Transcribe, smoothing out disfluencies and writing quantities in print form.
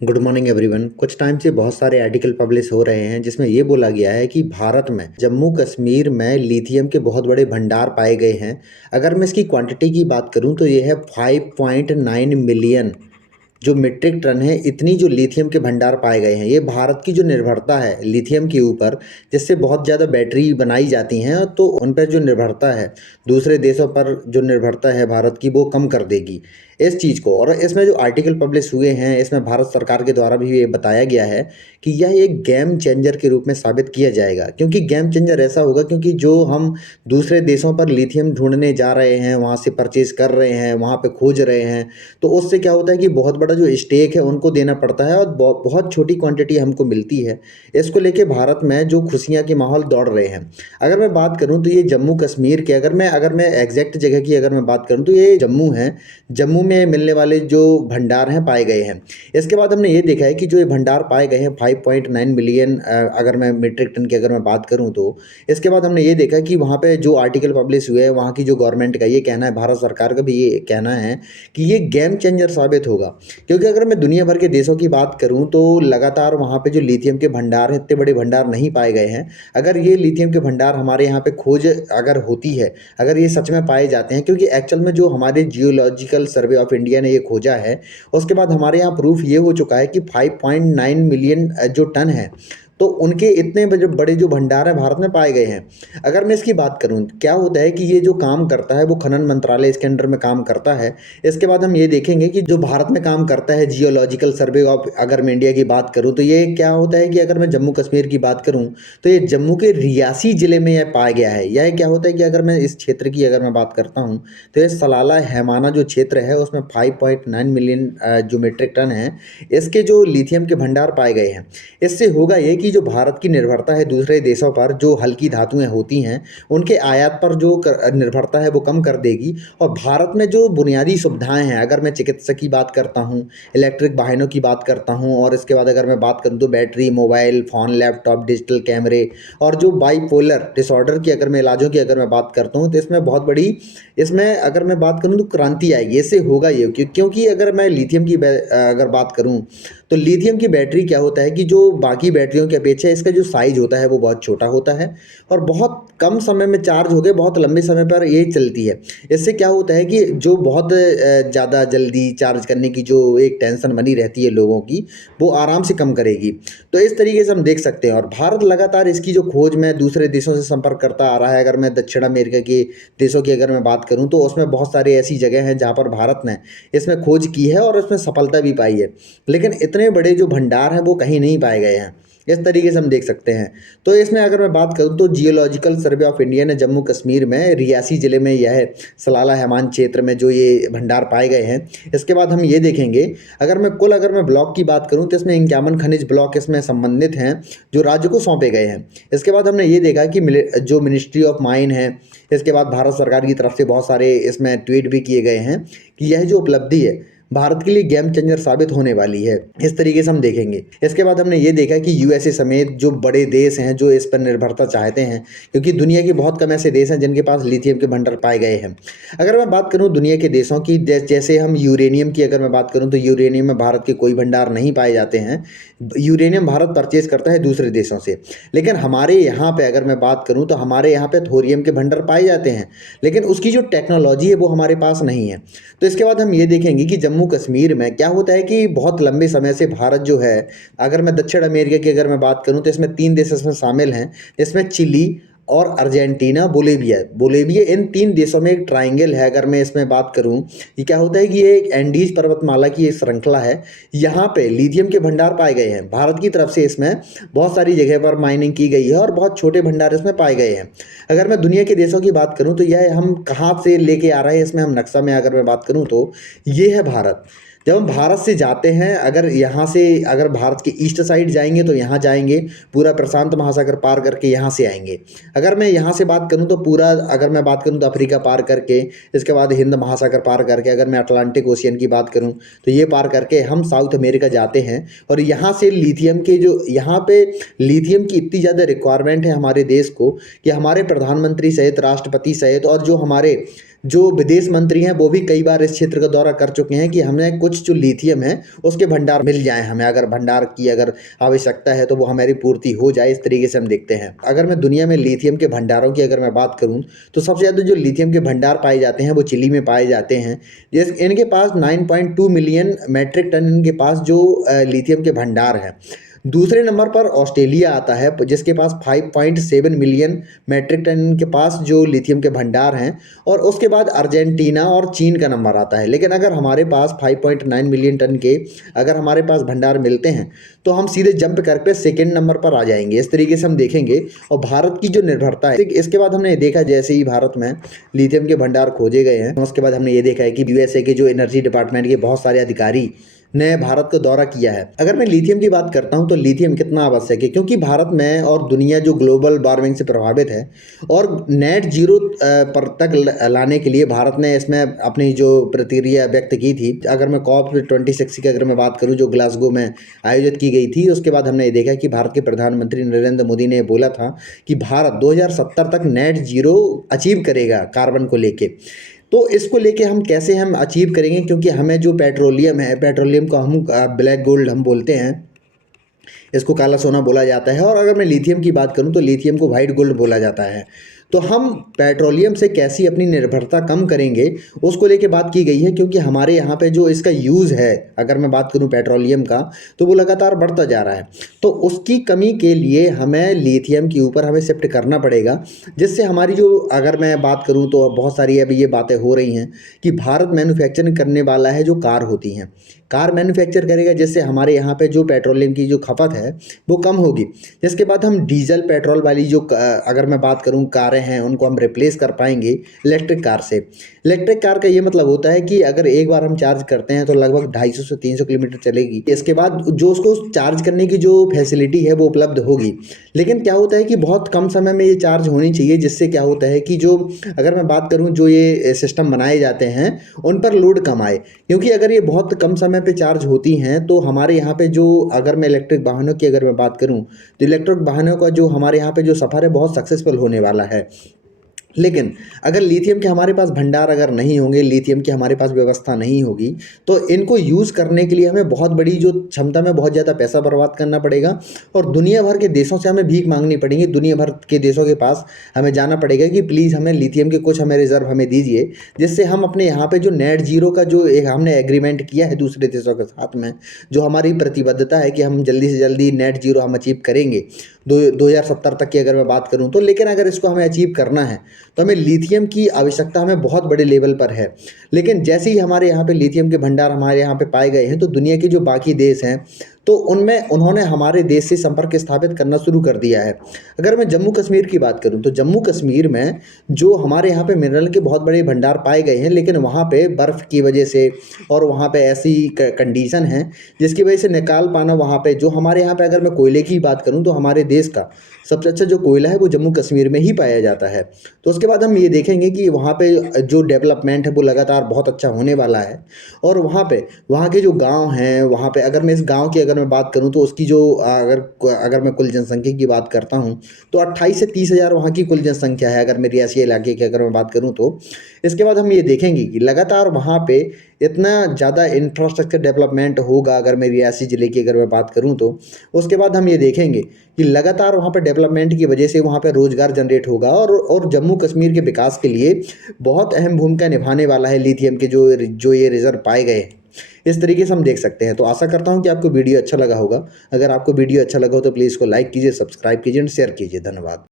Good morning everyone. कुछ time से बहुत सारे आर्टिकल पब्लिश हो रहे हैं जिसमें ये बोला गया है कि भारत में जम्मू कश्मीर में लिथियम के बहुत बड़े भंडार पाए गए हैं। अगर मैं इसकी क्वांटिटी की बात करूं तो ये है 5.9 मिलियन जो मीट्रिक टन है। इतनी जो लिथियम के भंडार पाए गए हैं, ये भारत की जो निर्भरता है लिथियम के ऊपर, जिससे बहुत ज़्यादा बैटरी बनाई जाती हैं, तो उन पर जो निर्भरता है, दूसरे देशों पर जो निर्भरता है भारत की, वो कम कर देगी इस चीज़ को। और इसमें जो आर्टिकल पब्लिश हुए हैं, इसमें भारत सरकार के द्वारा भी ये बताया गया है कि यह एक गेम चेंजर के रूप में साबित किया जाएगा। क्योंकि गेम चेंजर ऐसा होगा क्योंकि जो हम दूसरे देशों पर लिथियम ढूंढने जा रहे हैं, वहाँ से परचेज कर रहे हैं, वहाँ पे खोज रहे हैं, तो उससे क्या होता है कि बहुत बड़ा जो स्टेक है उनको देना पड़ता है और बहुत छोटी क्वांटिटी हमको मिलती है। इसको लेके भारत में जो खुशियाँ के माहौल दौड़ रहे हैं। अगर मैं बात करूँ तो ये जम्मू कश्मीर के, अगर मैं एग्जैक्ट जगह की अगर मैं बात करूँ तो ये जम्मू है। जम्मू में मिलने वाले जो भंडार हैं पाए गए हैं। इसके बाद हमने ये देखा है कि जो ये भंडार पाए गए हैं 5.9 मिलियन, अगर मैं मीट्रिक टन की अगर मैं बात करूँ तो इसके बाद हमने ये देखा कि वहाँ पे जो आर्टिकल पब्लिश हुए हैं, वहाँ की जो गवर्नमेंट का ये कहना है, भारत सरकार का भी ये कहना है कि ये गेम चेंजर साबित होगा। क्योंकि अगर मैं दुनिया भर के देशों की बात करूं तो लगातार वहां पे जो लिथियम के भंडार हैं, इतने बड़े भंडार नहीं पाए गए हैं। अगर ये लिथियम के भंडार हमारे यहाँ पे खोज अगर होती है, अगर ये सच में पाए जाते हैं, क्योंकि एक्चुअल में जो हमारे जियोलॉजिकल सर्वे ऑफ इंडिया ने ये खोजा है, उसके बाद हमारे यहाँ प्रूफ ये हो चुका है कि 5.9 मिलियन जो टन है, तो उनके इतने बड़े बड़े जो भंडार हैं भारत में पाए गए हैं। अगर मैं इसकी बात करूं, क्या होता है कि ये जो काम करता है वो खनन मंत्रालय इसके अंडर में काम करता है। इसके बाद हम ये देखेंगे कि जो भारत में काम करता है जियोलॉजिकल सर्वे ऑफ, अगर मैं इंडिया की बात करूं तो ये क्या होता है कि अगर मैं जम्मू कश्मीर की बात करूं तो ये जम्मू के रियासी जिले में यह पाया गया है। यह क्या होता है कि अगर मैं इस क्षेत्र की अगर मैं बात करता हूं तो ये सलाला हैमाना जो क्षेत्र है उसमें 5.9 मिलियन जो मीट्रिक टन है, इसके जो लिथियम के भंडार पाए गए हैं। इससे होगा ये कि जो भारत की निर्भरता है दूसरे देशों पर, जो हल्की धातुएं होती हैं उनके आयात पर जो निर्भरता है वो कम कर देगी। और भारत में जो बुनियादी सुविधाएं हैं, अगर मैं चिकित्सा की बात करता हूँ, इलेक्ट्रिक वाहनों की बात करता हूँ, और इसके बाद अगर मैं बात करूँ तो battery, mobile phone, laptop, digital कैमरे, और जो बाइपोलर डिसऑर्डर की अगर मैं इलाजों की अगर मैं बात करता हूँ तो इसमें बहुत बड़ी, इसमें अगर मैं बात करूँ तो क्रांति आएगी। इससे होगा ये क्योंकि अगर मैं लिथियम की अगर बात करूँ तो लिथियम की बैटरी क्या होता है कि जो बाकी बैटरियों की अपेक्षा इसका जो साइज होता है वो बहुत छोटा होता है और बहुत कम समय में चार्ज हो गए, बहुत लंबे समय पर ये चलती है। इससे क्या होता है कि जो बहुत ज़्यादा जल्दी चार्ज करने की जो एक टेंशन बनी रहती है लोगों की, वो आराम से कम करेगी। तो इस तरीके से हम देख सकते हैं, और भारत लगातार इसकी जो खोज में दूसरे देशों से संपर्क करता आ रहा है। अगर मैं दक्षिण अमेरिका के देशों की अगर मैं बात करूँ तो उसमें बहुत सारी ऐसी जगह हैं जहाँ पर भारत ने इसमें खोज की है और उसमें सफलता भी पाई है। लेकिन इतने बड़े जो भंडार हैं वो कहीं नहीं पाए गए हैं। इस तरीके से हम देख सकते हैं। तो इसमें अगर मैं बात करूं तो जियोलॉजिकल सर्वे ऑफ इंडिया ने जम्मू कश्मीर में रियासी जिले में, यह है सलाला हैमान क्षेत्र में, जो ये भंडार पाए गए हैं। इसके बाद हम ये देखेंगे, अगर मैं ब्लॉक की बात करूं तो इसमें 51 खनिज ब्लॉक इसमें संबंधित हैं जो राज्य को सौंपे गए हैं। इसके बाद हमने ये देखा कि जो मिनिस्ट्री ऑफ माइन है, इसके बाद भारत सरकार की तरफ से बहुत सारे इसमें ट्वीट भी किए गए हैं कि यह जो उपलब्धि है भारत के लिए गेम चेंजर साबित होने वाली है। इस तरीके से हम देखेंगे। इसके बाद हमने ये देखा कि यूएसए समेत जो बड़े देश हैं जो इस पर निर्भरता चाहते हैं, क्योंकि दुनिया के बहुत कम ऐसे देश हैं जिनके पास लिथियम के भंडार पाए गए हैं। अगर मैं बात करूं दुनिया के देशों की, जैसे हम यूरेनियम की अगर मैं बात करूं तो यूरेनियम में भारत के कोई भंडार नहीं पाए जाते हैं। यूरेनियम भारत परचेज करता है दूसरे देशों से। लेकिन हमारे यहाँ पे अगर मैं बात करूँ तो हमारे यहाँ पे थोरियम के भंडार पाए जाते हैं, लेकिन उसकी जो टेक्नोलॉजी है वो हमारे पास नहीं है। तो इसके बाद हम ये देखेंगे कि जम्मू कश्मीर में क्या होता है कि बहुत लंबे समय से भारत जो है, अगर मैं दक्षिण अमेरिका की अगर मैं बात करूँ तो इसमें 3 देश इसमें शामिल हैं, जिसमें चिली और अर्जेंटीना, बोलेविया। बोलेविया इन 3 देशों में एक ट्रायंगल है। अगर मैं इसमें बात करूं, ये क्या होता है कि ये एक एंडीज पर्वतमाला की एक श्रृंखला है। यहाँ पे लिथियम के भंडार पाए गए हैं। भारत की तरफ से इसमें बहुत सारी जगह पर माइनिंग की गई है और बहुत छोटे भंडार इसमें पाए गए हैं। अगर मैं दुनिया के देशों की बात करूं तो यह हम कहाँ से लेके आ रहे हैं, इसमें हम नक्शा में अगर मैं बात करूं तो ये है भारत। जब हम भारत से जाते हैं, अगर यहाँ से अगर भारत के ईस्ट साइड जाएंगे तो यहाँ जाएंगे, पूरा प्रशांत महासागर पार करके यहाँ से आएंगे। अगर मैं यहाँ से बात करूँ तो पूरा, अगर मैं बात करूँ तो अफ्रीका पार करके, इसके बाद हिंद महासागर पार करके, अगर मैं अटलांटिक ओशियन की बात करूँ तो ये पार करके हम साउथ अमेरिका जाते हैं। और यहाँ से लिथियम के जो, यहाँ पे लिथियम की इतनी ज़्यादा रिक्वायरमेंट है हमारे देश को कि हमारे प्रधानमंत्री सहित, राष्ट्रपति सहित, और जो हमारे जो विदेश मंत्री हैं वो भी कई बार इस क्षेत्र का दौरा कर चुके हैं कि हमें कुछ जो लिथियम है उसके भंडार मिल जाए, हमें अगर भंडार की अगर आवश्यकता है तो वो हमारी पूर्ति हो जाए। इस तरीके से हम देखते हैं। अगर मैं दुनिया में लिथियम के भंडारों की अगर मैं बात करूं तो सबसे ज़्यादा जो लिथियम के भंडार पाए जाते हैं वो चिली में पाए जाते हैं। इनके पास 9.2 मिलियन मैट्रिक टन इनके पास जो लिथियम के भंडार हैं। दूसरे नंबर पर ऑस्ट्रेलिया आता है जिसके पास 5.7 मिलियन मैट्रिक टन के पास जो लिथियम के भंडार हैं, और उसके बाद अर्जेंटीना और चीन का नंबर आता है। लेकिन अगर हमारे पास 5.9 मिलियन टन के अगर हमारे पास भंडार मिलते हैं तो हम सीधे जंप करके सेकेंड नंबर पर आ जाएंगे। इस तरीके से हम देखेंगे। और भारत की जो निर्भरता है, इसके बाद हमने देखा जैसे ही भारत में लिथियम के भंडार खोजे गए हैं उसके बाद हमने ये देखा है कि यूएसए के जो एनर्जी डिपार्टमेंट के बहुत सारे अधिकारी ने भारत का दौरा किया है। अगर मैं लिथियम की बात करता हूं तो लिथियम कितना आवश्यक है, क्योंकि भारत में और दुनिया जो ग्लोबल वार्मिंग से प्रभावित है और नेट जीरो पर तक लाने के लिए भारत ने इसमें अपनी जो प्रतिक्रिया व्यक्त की थी। अगर मैं COP26 की अगर मैं बात करूं जो ग्लासगो में आयोजित की गई थी, उसके बाद हमने ये देखा कि भारत के प्रधानमंत्री नरेंद्र मोदी ने बोला था कि भारत 2070 तक नेट जीरो अचीव करेगा कार्बन को लेके। तो इसको लेके हम कैसे हम अचीव करेंगे, क्योंकि हमें जो पेट्रोलियम है, पेट्रोलियम को हम ब्लैक गोल्ड हम बोलते हैं, इसको काला सोना बोला जाता है। और अगर मैं लिथियम की बात करूं तो लिथियम को वाइट गोल्ड बोला जाता है। तो हम पेट्रोलियम से कैसी अपनी निर्भरता कम करेंगे उसको लेके बात की गई है, क्योंकि हमारे यहाँ पे जो इसका यूज़ है, अगर मैं बात करूँ पेट्रोलियम का, तो वो लगातार बढ़ता जा रहा है। तो उसकी कमी के लिए हमें लिथियम के ऊपर हमें शिफ्ट करना पड़ेगा, जिससे हमारी जो, अगर मैं बात करूँ तो बहुत सारी अभी ये बातें हो रही हैं कि भारत मैन्युफैक्चरिंग करने वाला है जो कार होती हैं, कार मैन्युफैक्चर करेगा, जिससे हमारे यहाँ पे जो पेट्रोलियम की जो खपत है वो कम होगी। जिसके बाद हम डीजल पेट्रोल वाली जो अगर मैं बात करूँ कारें हैं उनको हम रिप्लेस कर पाएंगे इलेक्ट्रिक कार से। इलेक्ट्रिक कार का ये मतलब होता है कि अगर एक बार हम चार्ज करते हैं तो लगभग 250 से 300 किलोमीटर चलेगी। इसके बाद जो उसको चार्ज करने की जो फैसिलिटी है वो उपलब्ध होगी। लेकिन क्या होता है कि बहुत कम समय में ये चार्ज होनी चाहिए, जिससे क्या होता है कि जो, अगर मैं बात करूँ जो ये सिस्टम बनाए जाते हैं उन पर लोड कम आए, क्योंकि अगर ये बहुत कम समय पे चार्ज होती हैं तो हमारे यहाँ पे जो, अगर मैं इलेक्ट्रिक वाहनों की अगर मैं बात करूँ तो इलेक्ट्रिक वाहनों का जो हमारे यहाँ पे जो सफ़र है बहुत सक्सेसफुल होने वाला है। लेकिन अगर लिथियम के हमारे पास भंडार अगर नहीं होंगे, लिथियम की हमारे पास व्यवस्था नहीं होगी, तो इनको यूज़ करने के लिए हमें बहुत बड़ी जो क्षमता में बहुत ज़्यादा पैसा बर्बाद करना पड़ेगा और दुनिया भर के देशों से हमें भीख मांगनी पड़ेगी। दुनिया भर के देशों के पास हमें जाना पड़ेगा कि प्लीज़ हमें लिथियम के कुछ हमें रिजर्व हमें दीजिए, जिससे हम अपने यहाँ पे जो नेट जीरो का जो एक हमने एग्रीमेंट किया है दूसरे देशों के साथ में, जो हमारी प्रतिबद्धता है कि हम जल्दी से जल्दी नेट जीरो हम अचीव करेंगे 2070 तक की अगर मैं बात करूँ तो। लेकिन अगर इसको हमें अचीव करना है तो हमें लिथियम की आवश्यकता हमें बहुत बड़े लेवल पर है। लेकिन जैसे ही हमारे यहाँ पे लिथियम के भंडार हमारे यहाँ पे पाए गए हैं तो दुनिया के जो बाकी देश हैं तो उनमें उन्होंने हमारे देश से संपर्क स्थापित करना शुरू कर दिया है। अगर मैं जम्मू कश्मीर की बात करूं तो जम्मू कश्मीर में जो हमारे यहाँ पे मिनरल के बहुत बड़े भंडार पाए गए हैं, लेकिन वहाँ पे बर्फ़ की वजह से और वहाँ पे ऐसी कंडीशन है जिसकी वजह से निकाल पाना वहाँ पे, जो हमारे यहाँ पे अगर मैं कोयले की बात करूँ तो हमारे देश का सबसे अच्छा जो कोयला है वो जम्मू कश्मीर में ही पाया जाता है। तो उसके बाद हम ये देखेंगे कि वहाँ पे जो डेवलपमेंट है वो लगातार बहुत अच्छा होने वाला है। और वहाँ पे वहाँ के जो गांव हैं, वहाँ पे अगर मैं इस गांव की अगर मैं बात करूँ तो उसकी जो अगर मैं कुल जनसंख्या की बात करता हूँ तो 28 से 30 हज़ार वहाँ की कुल जनसंख्या है, अगर मेरे रियासी इलाके की अगर मैं बात करूँ तो। इसके बाद हम ये देखेंगे कि लगातार वहाँ पे इतना ज़्यादा इंफ्रास्ट्रक्चर डेवलपमेंट होगा, अगर मैं रियासी ज़िले की अगर मैं बात करूँ तो। उसके बाद हम ये देखेंगे कि लगातार वहाँ पे डेवलपमेंट की वजह से वहाँ पे रोज़गार जनरेट होगा और जम्मू कश्मीर के विकास के लिए बहुत अहम भूमिका निभाने वाला है लिथियम के जो ये रिजर्व पाए गए हैं। इस तरीके से हम देख सकते हैं। तो आशा करता हूँ कि आपको वीडियो अच्छा लगा होगा। अगर आपको वीडियो अच्छा लगा हो तो प्लीज़ इसको लाइक कीजिए, सब्सक्राइब कीजिए एंड शेयर कीजिए। धन्यवाद।